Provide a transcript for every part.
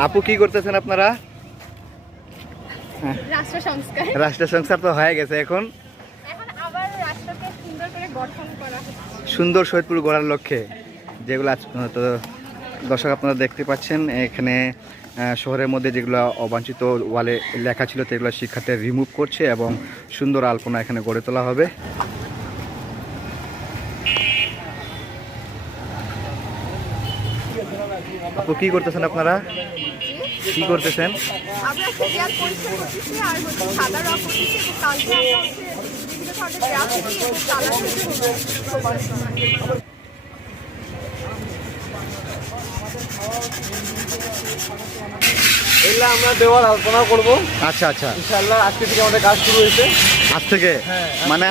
আপু কি করতেছেন আপনারা? রাষ্ট্র সংস্কার। রাষ্ট্র সংসার তো হয়ে গেছে এখন। সুন্দর সৈয়দপুর গড়ার লক্ষ্যে যেগুলো আজ তো দর্শক আপনারা দেখতে পাচ্ছেন এখানে শহরের মধ্যে যেগুলো অবাঞ্ছিত ওয়ালে লেখা ছিল সেগুলো শিক্ষার্থী রিমুভ করছে এবং সুন্দর আলপনা এখানে গড়ে তোলা হবে। আপু কি করতেছেন আপনারা? কি করতেছেন? আমরা হচ্ছে দেয়াল পরিষ্কার করতেছি আর হচ্ছে সাদা রং করতেছি এবং কালকে আমরা হচ্ছে বিভিন্ন ধরনের গ্রাফিটি এবং কালার এগুলো আমরা দেওয়াল আলোচনা করব। আচ্ছা আচ্ছা। ইনশাল্লাহ আজকে থেকে আমাদের কাজ শুরু হয়েছে। আজ থেকে হ্যাঁ মানে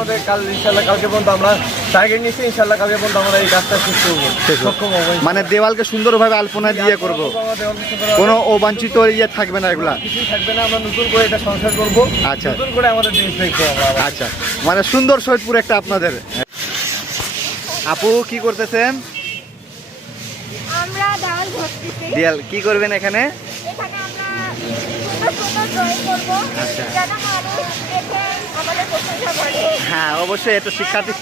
মানে কাল ইনশাল্লাহ কালকে পর্যন্ত আমরা টার্গেট নিচ্ছি ইনশাল্লাহ কালকে পর্যন্ত আমরা এই কাজটা শেষ করব সক্ষম হব মানে দেওয়ালকে সুন্দরভাবে আলপনা দিয়ে করব। কোনো অবাঞ্ছিত ইয়ে থাকবে না এগুলা। কিছুই থাকবে না আমরা নতুন করে এটা সংসার করব। আচ্ছা। নতুন করে আমাদের দেশ দেখব আচ্ছা। মানে সুন্দর সৈয়দপুর একটা আপনাদের। আপু কি করতেছেন? আমরা দেওয়াল কি করবেন এখানে? এখানে আমরা আচ্ছা। হ্যাঁ অবশ্যই এটা শিক্ষার্থী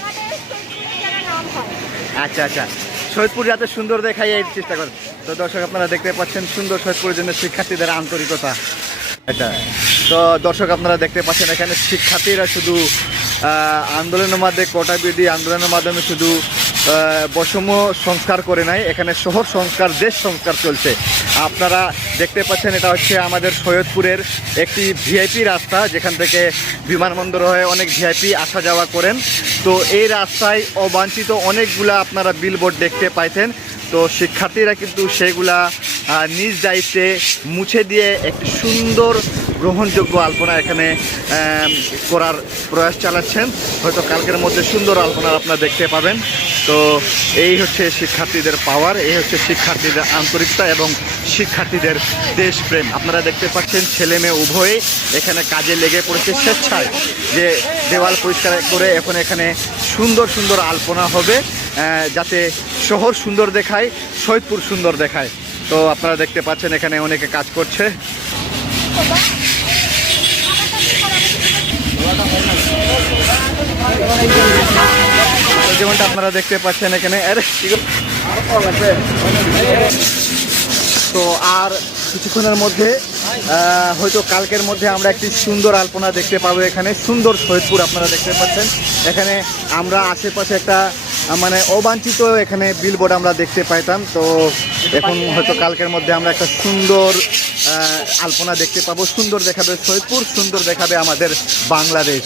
আচ্ছা আচ্ছা। সৈয়দপুর যাতে সুন্দর দেখাই এই চেষ্টা করেন। তো দর্শক আপনারা দেখতে পাচ্ছেন সুন্দর সৈয়দপুরের জন্য শিক্ষার্থীদের আন্তরিকতা। এটা তো দর্শক আপনারা দেখতে পাচ্ছেন এখানে শিক্ষার্থীরা শুধু আন্দোলনের মাধ্যমে কোটা বিধি আন্দোলনের মাধ্যমে শুধু বৈষম্য সংস্কার করে নাই, এখানে শহর সংস্কার, দেশ সংস্কার চলছে। আপনারা দেখতে পাচ্ছেন, এটা হচ্ছে আমাদের সৈয়দপুরের একটি ভিআইপি রাস্তা, যেখান থেকে বিমানবন্দর হয়ে অনেক ভিআইপি আসা যাওয়া করেন। তো এই রাস্তায় অবাঞ্ছিত অনেকগুলা আপনারা বিলবোর্ড দেখতে পাইতেন। তো শিক্ষার্থীরা কিন্তু সেগুলা নিজ দায়িত্বে মুছে দিয়ে একটি সুন্দর গ্রহণযোগ্য আলপনা এখানে করার প্রয়াস চালাচ্ছেন। হয়তো কালকের মধ্যে সুন্দর আলপনা আপনারা দেখতে পাবেন। তো এই হচ্ছে শিক্ষার্থীদের পাওয়ার এই হচ্ছে শিক্ষার্থীদের আন্তরিকতা এবং শিক্ষার্থীদের দেশপ্রেম। আপনারা দেখতে পাচ্ছেন ছেলে মেয়ে উভয়ে এখানে কাজে লেগে পড়েছে স্বেচ্ছায় যে দেওয়াল পরিষ্কার করে এখন এখানে সুন্দর সুন্দর আলপনা হবে যাতে শহর সুন্দর দেখায়, সৈয়দপুর সুন্দর দেখায়। তো আপনারা দেখতে পাচ্ছেন এখানে অনেকে কাজ করছে। যেমনটা আপনারা দেখতে পাচ্ছেন এখানে? তো আর কিছুক্ষণের মধ্যে হয়তো কালকের মধ্যে আমরা একটি সুন্দর আলপনা দেখতে পাবো এখানে, সুন্দর সৈয়দপুর আপনারা দেখতে পাচ্ছেন। এখানে আমরা আশেপাশে একটা মানে অবাঞ্ছিত এখানে বিলবোর্ড আমরা দেখতে পাইতাম। তো এখন হয়তো কালকের মধ্যে আমরা একটা সুন্দর আলপনা দেখতে পাবো। সুন্দর দেখাবে সৈয়দপুর, সুন্দর দেখাবে আমাদের বাংলাদেশ।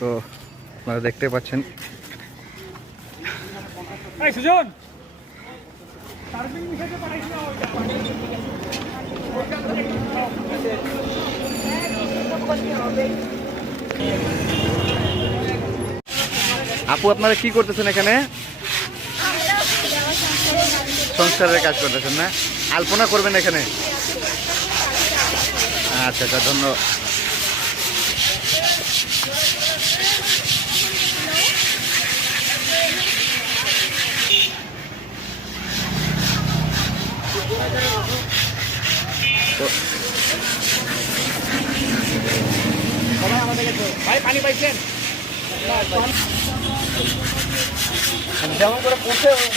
তো আপনারা দেখতে পাচ্ছেন। সুজন! আপু, আপনারা কি করতেছেন এখানে? সংস্কারের কাজ করতেছেন না? আলপনা করবেন এখানে? আচ্ছা আচ্ছা ধন্যবাদ তো ভাই পানি পাইছেন? যেমন করে হয়।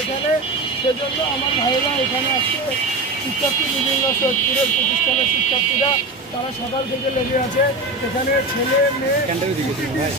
এখানে সেজন্য আমার ভাইয়েরা এখানে আসছে। শিক্ষার্থী বিভিন্ন সৈয়দপুরের প্রতিষ্ঠানের শিক্ষার্থীরা তারা সকাল থেকে লেগে আছে। এখানে ছেলে মেয়ে